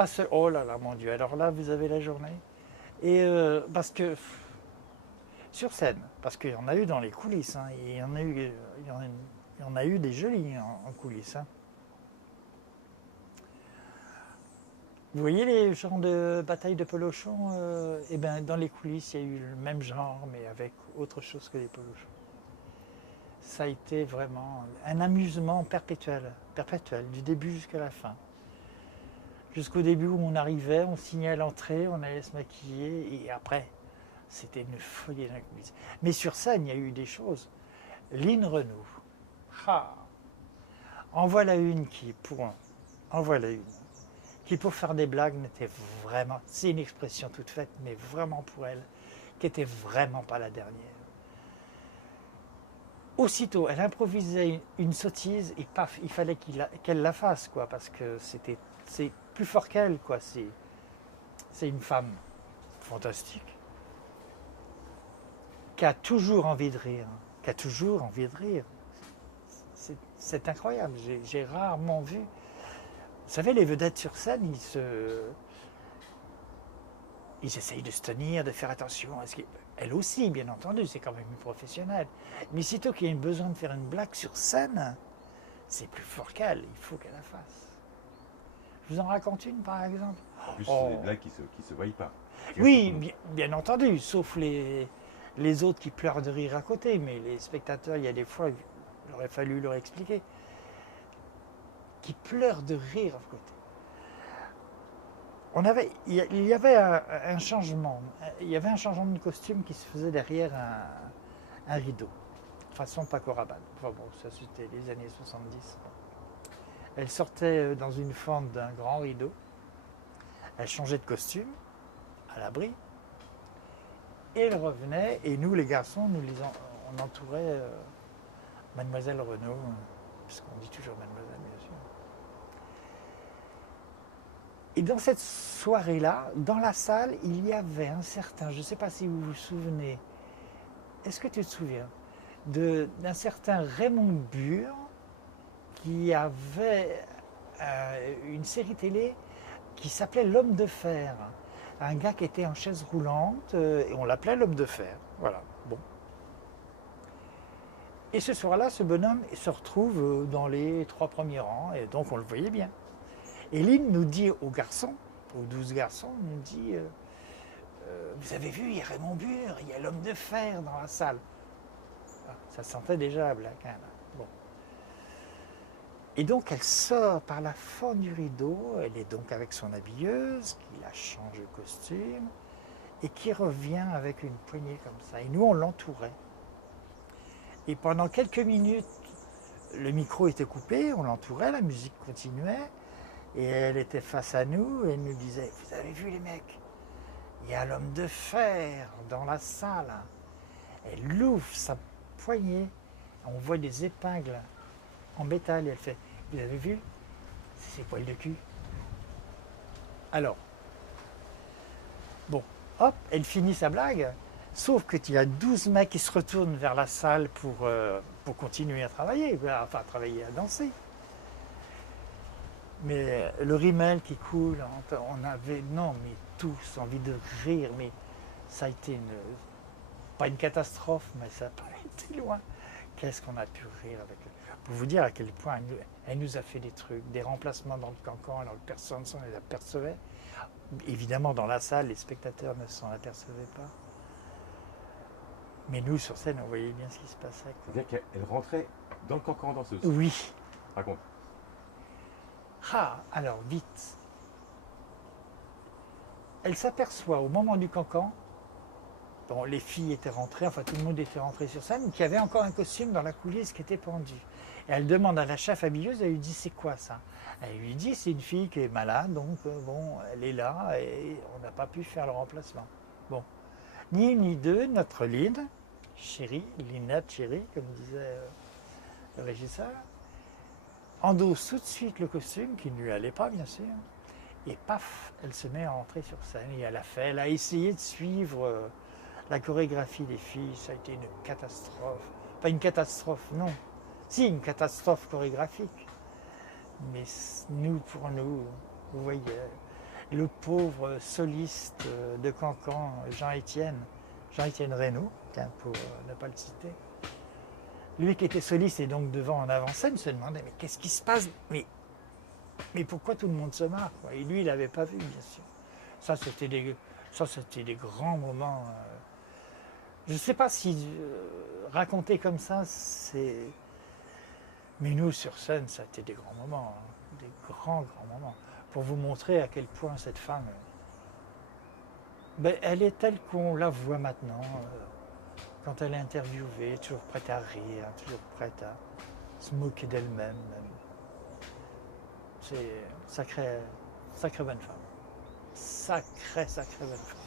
pas seul. Oh là là, mon Dieu, alors là, vous avez la journée. Et parce que, sur scène, parce qu'il y en a eu dans les coulisses, hein, il y en a eu, il y en a eu des jolis en coulisses. Hein. Vous voyez les genres de batailles de polochons eh ben, dans les coulisses, il y a eu le même genre, mais avec autre chose que les polochons. Ça a été vraiment un amusement perpétuel, perpétuel, du début jusqu'à la fin. Jusqu'au début où on arrivait, on signait à l'entrée, on allait se maquiller, et après, c'était une folie dans la coulisse. Mais sur scène, il y a eu des choses. Lynn Renaud, ah, en voilà une qui, en voilà une, qui pour faire des blagues n'était vraiment, c'est une expression toute faite, mais vraiment pour elle, qui était vraiment pas la dernière. Aussitôt, elle improvisait une sottise et paf, il fallait qu'elle la fasse, quoi, parce que c'est plus fort qu'elle, quoi. C'est une femme fantastique qui a toujours envie de rire, qui a toujours envie de rire. C'est incroyable. J'ai rarement vu. Vous savez, les vedettes sur scène, ils essayent de se tenir, de faire attention à ce qu'ils. Elle aussi, bien entendu, c'est quand même une professionnelle. Mais sitôt qu'il y a besoin de faire une blague sur scène, c'est plus fort qu'elle, il faut qu'elle la fasse. Je vous en raconte une, par exemple. En plus, c'est des blagues qui se voient pas. Oui, bien entendu, sauf les autres qui pleurent de rire à côté, mais les spectateurs, il y a des fois, il aurait fallu leur expliquer, qui pleurent de rire à côté. Il y avait un changement, il y avait un changement de costume qui se faisait derrière un rideau, façon Paco Rabanne. Enfin bon, ça c'était les années 70. Elle sortait dans une fente d'un grand rideau, elle changeait de costume, à l'abri, et elle revenait, et nous les garçons, on entourait Mademoiselle Renaud, puisqu'on dit toujours Mademoiselle, bien sûr. Et dans cette soirée-là, dans la salle, il y avait un certain, je ne sais pas si vous vous souvenez, est-ce que tu te souviens, d'un certain Raymond Burr qui avait une série télé qui s'appelait L'Homme de Fer. Un gars qui était en chaise roulante, et on l'appelait L'Homme de Fer. Voilà, bon. Et ce soir-là, ce bonhomme se retrouve dans les 3 premiers rangs, et donc on le voyait bien. Et Lynn nous dit aux garçons, aux 12 garçons, nous dit vous avez vu, il y a Raymond Burr, il y a L'Homme de Fer dans la salle. Ah, ça sentait déjà la blague. Hein, bon. Et donc elle sort par la fente du rideau, elle est donc avec son habilleuse, qui la change de costume, et qui revient avec une poignée comme ça. Et nous, on l'entourait. Et pendant quelques minutes, le micro était coupé, on l'entourait, la musique continuait, et elle était face à nous, et elle nous disait, vous avez vu les mecs, il y a L'Homme de Fer dans la salle. Elle ouvre sa poignée, on voit des épingles en métal, et elle fait, vous avez vu, c'est ses poils de cul. Alors, bon, hop, elle finit sa blague, sauf qu'il y a 12 mecs qui se retournent vers la salle pour continuer à travailler, enfin à travailler, à danser. Mais le rimel qui coule, on avait, non, mais tous envie de rire, mais ça a été pas une catastrophe, mais ça n'a pas été loin. Qu'est-ce qu'on a pu rire avec elle. Pour vous dire à quel point elle nous a fait des trucs, des remplacements dans le cancan, alors que personne ne s'en apercevait. Évidemment, dans la salle, les spectateurs ne s'en apercevaient pas. Mais nous, sur scène, on voyait bien ce qui se passait. C'est-à-dire qu'elle rentrait dans le cancan danseuse. Oui. Raconte. Ah, alors vite. Elle s'aperçoit au moment du cancan, bon, les filles étaient rentrées, enfin tout le monde était rentré sur scène, qu'il y avait encore un costume dans la coulisse qui était pendu. Et elle demande à la chef habilleuse, elle lui dit c'est quoi ça? Elle lui dit c'est une fille qui est malade, donc bon, elle est là et on n'a pas pu faire le remplacement. Bon, ni une ni deux, notre Lynn, chérie, Lynette chérie, comme disait le régisseur, endosse tout de suite le costume, qui ne lui allait pas bien sûr, et paf, elle se met à entrer sur scène et elle a essayé de suivre la chorégraphie des filles, ça a été une catastrophe. Pas une catastrophe, non. Si, une catastrophe chorégraphique. Mais nous, pour nous, vous voyez, Et le pauvre soliste de Cancan, Jean-Étienne Reynaud, tiens, pour ne pas le citer, lui qui était soliste et donc devant en avant-scène, se demandait mais qu'est-ce qui se passe, mais pourquoi tout le monde se marre quoi. Et lui, il n'avait pas vu, bien sûr. Ça, c'était des grands moments. Je ne sais pas si raconter comme ça, c'est... Mais nous, sur scène, ça a été des grands moments, hein, des grands moments. Pour vous montrer à quel point cette femme, elle est telle qu'on la voit maintenant. Quand elle est interviewée, toujours prête à rire, toujours prête à se moquer d'elle-même. C'est une sacrée bonne femme. Sacrée bonne femme.